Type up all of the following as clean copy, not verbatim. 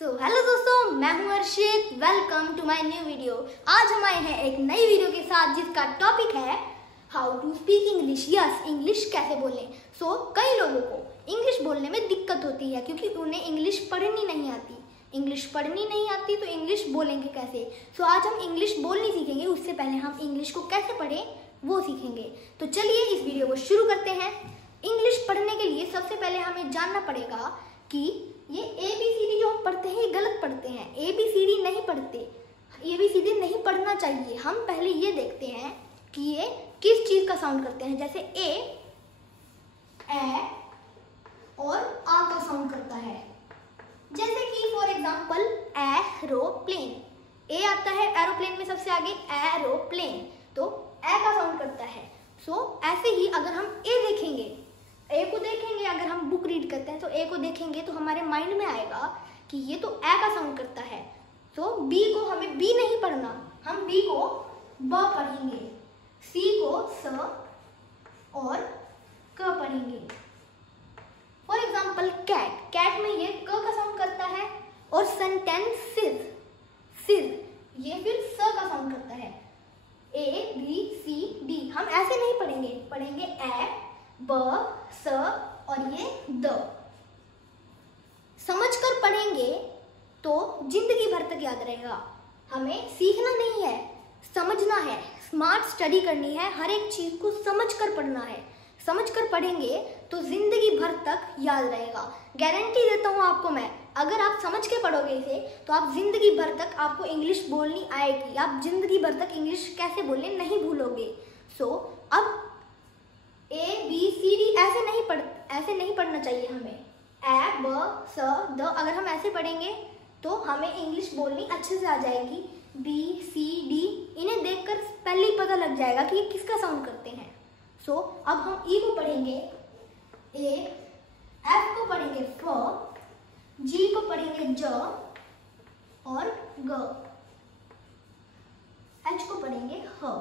Hello दोस्तों, मैं हूं Arshit. Welcome to my new video. आज हम आए हैं एक नई वीडियो के साथ जिसका टॉपिक है how to speak English. Yes, English कैसे बोलें। कई लोगों को इंग्लिश बोलने में दिक्कत होती है क्योंकि उन्हें इंग्लिश पढ़नी नहीं आती। इंग्लिश पढ़नी नहीं आती तो इंग्लिश बोलेंगे कैसे। आज हम इंग्लिश बोलनी सीखेंगे, उससे पहले हम इंग्लिश को कैसे पढ़ें वो सीखेंगे। तो चलिए इस वीडियो को शुरू करते हैं। इंग्लिश पढ़ने के लिए सबसे पहले हमें जानना पड़ेगा कि ये ABCD जो हम पढ़ते हैं ये गलत पढ़ते हैं। ABCD नहीं पढ़ते, ABCD नहीं पढ़ना चाहिए। हम पहले ये देखते हैं कि ये किस चीज का साउंड करते हैं। जैसे ए और आ का साउंड करता है। जैसे कि फॉर एग्जांपल एरोप्लेन, ए आता है एरोप्लेन में सबसे आगे, एरोप्लेन, तो ए का साउंड करता है। ऐसे ही अगर हम ए देखेंगे, ए को देखेंगे, अगर हम बुक रीड करते हैं तो ए को देखेंगे तो हमारे माइंड में आएगा कि ये तो ए का साउंड करता है। बी को हमें बी नहीं पढ़ना, हम बी को ब पढ़ेंगे, सी को स और क पढ़ेंगे। फॉर एग्जाम्पल कैट, कैट में ये क का साउंड करता है। और सेंटेंस सिर, ये फिर स का साउंड करता है। ABCD हम ऐसे नहीं पढ़ेंगे, पढ़ेंगे ए ब स और ये द। समझकर पढ़ेंगे तो जिंदगी भर तक याद रहेगा। हमें सीखना नहीं है, समझना है। स्मार्ट स्टडी करनी है, हर एक चीज को समझकर पढ़ना है। समझकर पढ़ेंगे तो जिंदगी भर तक याद रहेगा। गारंटी देता हूँ आपको मैं, अगर आप समझ के पढ़ोगे इसे तो आप जिंदगी भर तक आपको इंग्लिश बोलनी आएगी। आप जिंदगी भर तक इंग्लिश कैसे बोलने नहीं भूलोगे। अब ABCD ऐसे नहीं पढ़ना चाहिए हमें। ए ब स द अगर हम ऐसे पढ़ेंगे तो हमें इंग्लिश बोलनी अच्छे से आ जाएगी। BCD इन्हें देखकर पहले ही पता लग जाएगा कि ये किसका साउंड करते हैं। अब हम E को पढ़ेंगे ए, F को पढ़ेंगे फ, G को पढ़ेंगे ज और ग, H को पढ़ेंगे ह।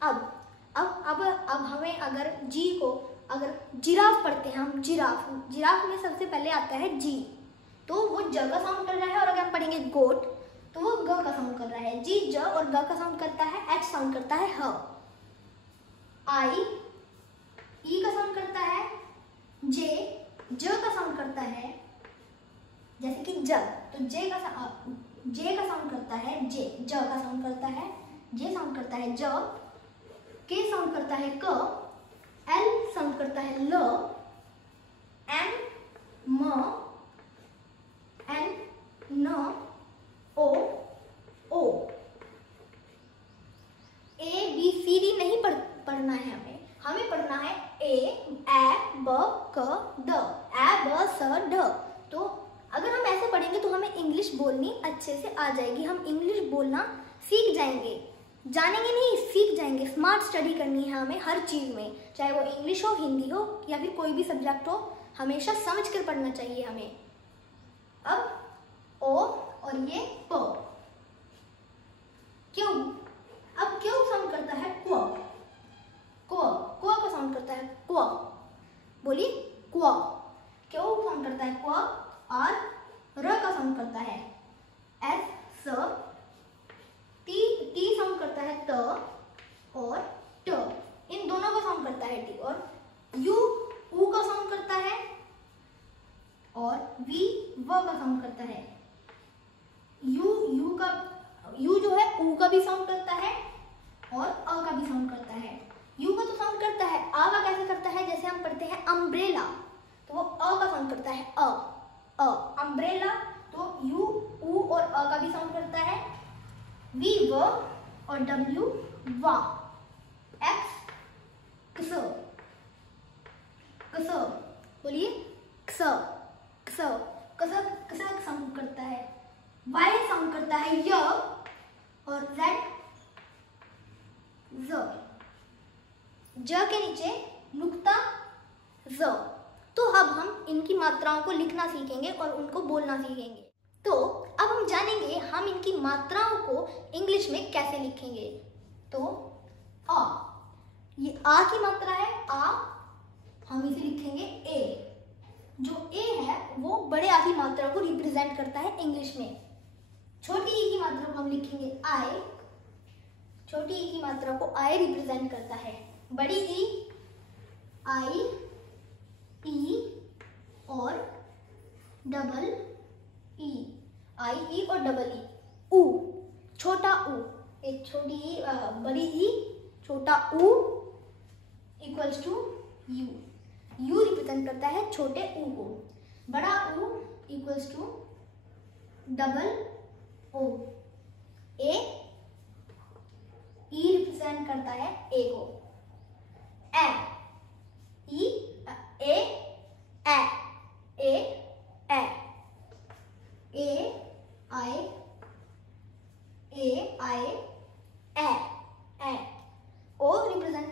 अब हमें अगर जी को, अगर जिराफ पढ़ते हैं हम, जिराफ में सबसे पहले आता है जी, तो वो ज का साउंड कर रहा है। और अगर हम पढ़ेंगे गोट तो वो ग का साउंड कर रहा है। जी ज और ग का साउंड करता है, H साउंड करता है ह। आई ई का साउंड करता है, जे ज का साउंड करता है। जैसे कि जग, तो जे का साउंड करता है जे, ज का साउंड करता है, जे साउंड करता है ज, के साउंड करता है क, एल साउंड करता है ल, एम म, एन न, ओ। ABCD नहीं पढ़ना है हमें पढ़ना है ए ब क ड, ए ब स ड। तो अगर हम ऐसे पढ़ेंगे तो हमें इंग्लिश बोलनी अच्छे से आ जाएगी। हम इंग्लिश बोलना सीख जाएंगे, जानेंगे नहीं, सीख जाएंगे। स्मार्ट स्टडी करनी है हमें हर चीज में, चाहे वो इंग्लिश हो, हिंदी हो या फिर कोई भी सब्जेक्ट हो, हमेशा समझ कर पढ़ना चाहिए हमें। अब ओ और ये प, क्यों, अब क्यों साउंड करता है क्व, क्व का साउंड करता है क्व, बोलिए क्व। क्यों साउंड करता है क्व, और र का साउंड करता है एस स, टी साउंड करता है त और ट, इन दोनों का साउंड करता है टी। और यू ऊ का साउंड करता है और वी व का साउंड करता है। यू जो है ऊ का भी साउंड करता है और अ का भी साउंड करता है। यू का तो साउंड करता है, आ का कैसे करता है, जैसे हम पढ़ते हैं अम्ब्रेला तो वो अ का साउंड करता है अम्ब्रेला, तो यू ऊ और अ का भी साउंड करता है। वी व और डब्ल्यू वा, एक्स क्स, बोलिए क्स साउंड करता है। वाई साउंड करता है य और जेड ज के नीचे नुक्ता ज। तो अब हम इनकी मात्राओं को लिखना सीखेंगे और उनको बोलना सीखेंगे। तो अब हम जानेंगे हम इनकी मात्राओं को इंग्लिश में कैसे लिखेंगे। तो आ, ये आ की मात्रा है आ, हम इसे लिखेंगे ए। जो ए है वो बड़े आ की मात्रा को रिप्रेजेंट करता है इंग्लिश में। छोटी ई की मात्रा को हम लिखेंगे आई, छोटी ई की मात्रा को आई रिप्रेजेंट करता है। बड़ी ई आई, ई और डबल ई, आई ई और डबल ई। ऊ, छोटा ऊ, एक छोटी ई बड़ी ई छोटा ऊ equals to U. U represent करता है छोटे ऊ को। बड़ा ऊ equals to double O. A, E represent करता है ए को। ए, ई, ए, ए, ए, ए, ए, आई, ए, आई, ए, ए। ओ रिप्रेजेंट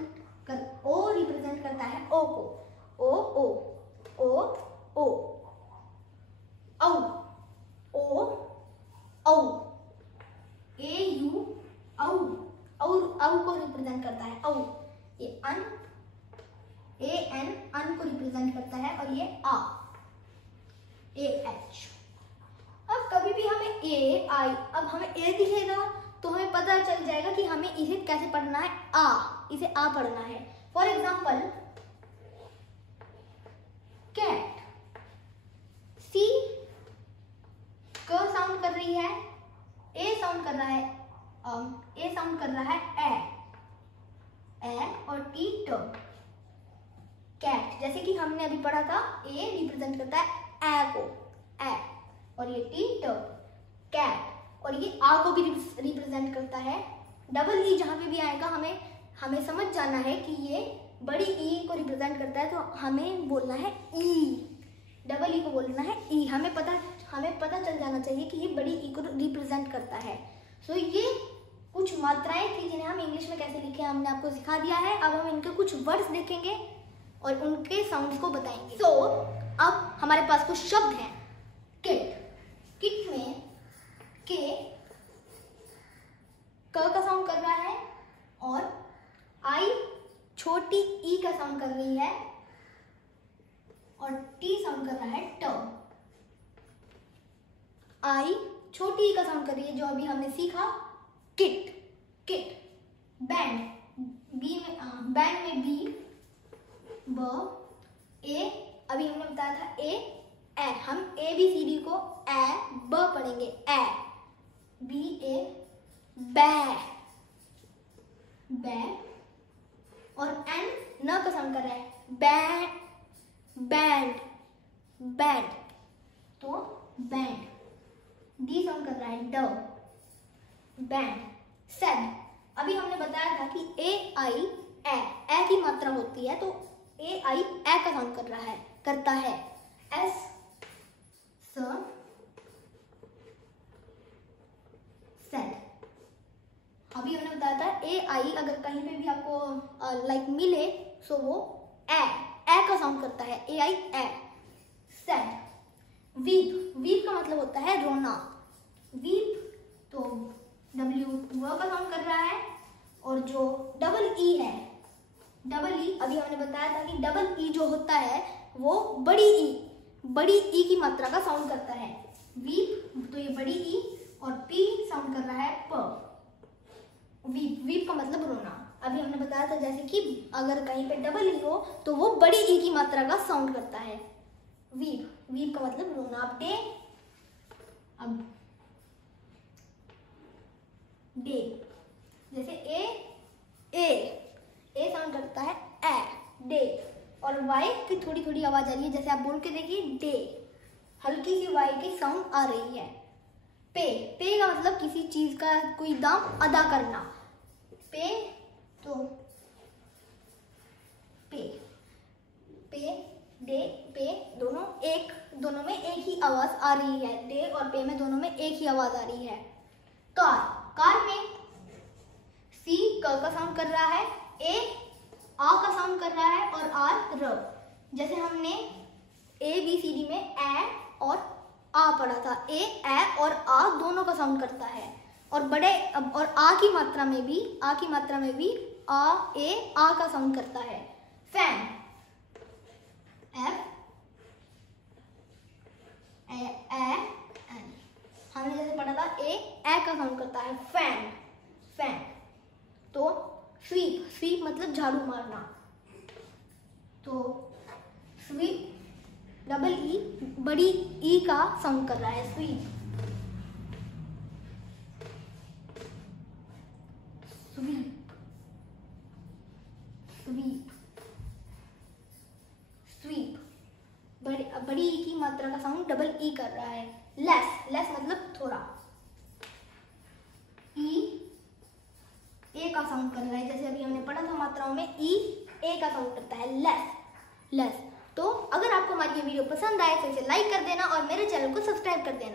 करता है ओ को। ओ, ओ, ओ, ओ। औ, ओ, औ। ए, यू, औ, औ को रिप्रेजेंट करता है औ। ये अन, ए, एन, अन को रिप्रेजेंट करता है और ये आ, ए, एच। अब कभी भी हमें ए, आई, अब हमें ए दिखेगा तो हमें पता चल जाएगा कि हमें इसे कैसे पढ़ना है, आ, इसे आ पढ़ना है। फॉर एग्जाम्पल कैट, सी क साउंड कर रही है, ए साउंड कर रहा है, ए साउंड कर रहा है ए और टी ट। कैट, जैसे कि हमने अभी पढ़ा था, ए रिप्रेजेंट करता है ए को, ए, और ये टी ट कैट, और ये आ को भी रिप्रेजेंट करता है। डबल ई जहाँ पे भी आएगा हमें समझ जाना है कि ये बड़ी ई को रिप्रेजेंट करता है, तो हमें बोलना है ई। डबल ई को बोलना है ई। हमें पता चल जाना चाहिए कि ये बड़ी ई को रिप्रेजेंट करता है। सो ये कुछ मात्राएं थी जिन्हें हम इंग्लिश में कैसे लिखें हमने आपको सिखा दिया है। अब हम इनके कुछ वर्ड्स देखेंगे और उनके साउंड्स को बताएंगे। सो अब हमारे पास कुछ शब्द हैं। किट, किट में के क का साउंड कर रहा है और आई छोटी ई का साउंड कर रही है और टी साउंड कर रहा है ट। आई छोटी ई का साउंड कर रही है जो अभी हमने सीखा, किट, किट। बैंड, बी में बैंड में बी, ब, ए, अभी हमने बताया था ए, हम ए बी सी डी को ए ब पढ़ेंगे, ए, बी, ए, बै, बै, और एन न का साउंड कर रहा है, बै, बैंड, बैंड, तो बैंड। डी साउंड कर रहा है ड, बैंड। सेड, अभी हमने बताया था कि ए आई ए की मात्रा होती है, तो ए आई ए का साउंड करता है। एस, स, सेड। अभी हमने बताया था ए आई अगर कहीं पे भी आपको लाइक मिले सो वो ए का साउंड करता है, ए आई ए। सेड। वीप, वीप का मतलब होता है रोना। वीप, तो डब्ल्यू व का साउंड कर रहा है, और जो डबल ई है, डबल ई अभी हमने बताया था कि डबल ई जो होता है वो बड़ी ई की मात्रा का साउंड करता है। वीप, तो ये बड़ी ई, और पी साउंड कर रहा है प। वीप, वीप का मतलब रोना। अभी हमने बताया था जैसे कि अगर कहीं पे डबल ई हो तो वो बड़ी ई की मात्रा का साउंड करता है। वीप, वीप का मतलब रोना। अब डे, जैसे ए साउंड करता है ए, डे, और वाई की थोड़ी थोड़ी आवाज आ रही है, जैसे आप बोल के देखिए डे, हल्की सी वाई की साउंड आ रही है। पे का मतलब किसी चीज का कोई दाम अदा करना। पे, तो पे, डे, पे, दोनों में एक ही आवाज आ रही है। डे और पे में दोनों में एक ही आवाज आ रही है। कार, कार में सी क का साउंड कर रहा है, ए आ का साउंड कर रहा है, और आर र। जैसे हमने ए बी सी डी में ए और आ पढ़ा था, ए और आ दोनों का साउंड करता है, और और आ की मात्रा में भी आ का साउंड करता है। Fan, F N. हमने जैसे पढ़ा था ए का साउंड करता है फैन, फैन। तो स्वीप, स्वीप मतलब झाड़ू मारना। तो स्वीप डबल ई, बड़ी ई का साउंड कर रहा है स्वीप, स्वीप, स्वीप, स्वीप। बड़ी ई की मात्रा का साउंड डबल ई कर रहा है। लेस, लेस मतलब थोड़ा। ई ए का साउंड कर रहा है, जैसे अभी हमने पढ़ा था मात्राओं में ई ए का साउंड करता है लेस, लेस। तो अगर आपको हमारी ये वीडियो पसंद आए तो इसे लाइक कर देना और मेरे चैनल को सब्सक्राइब कर देना।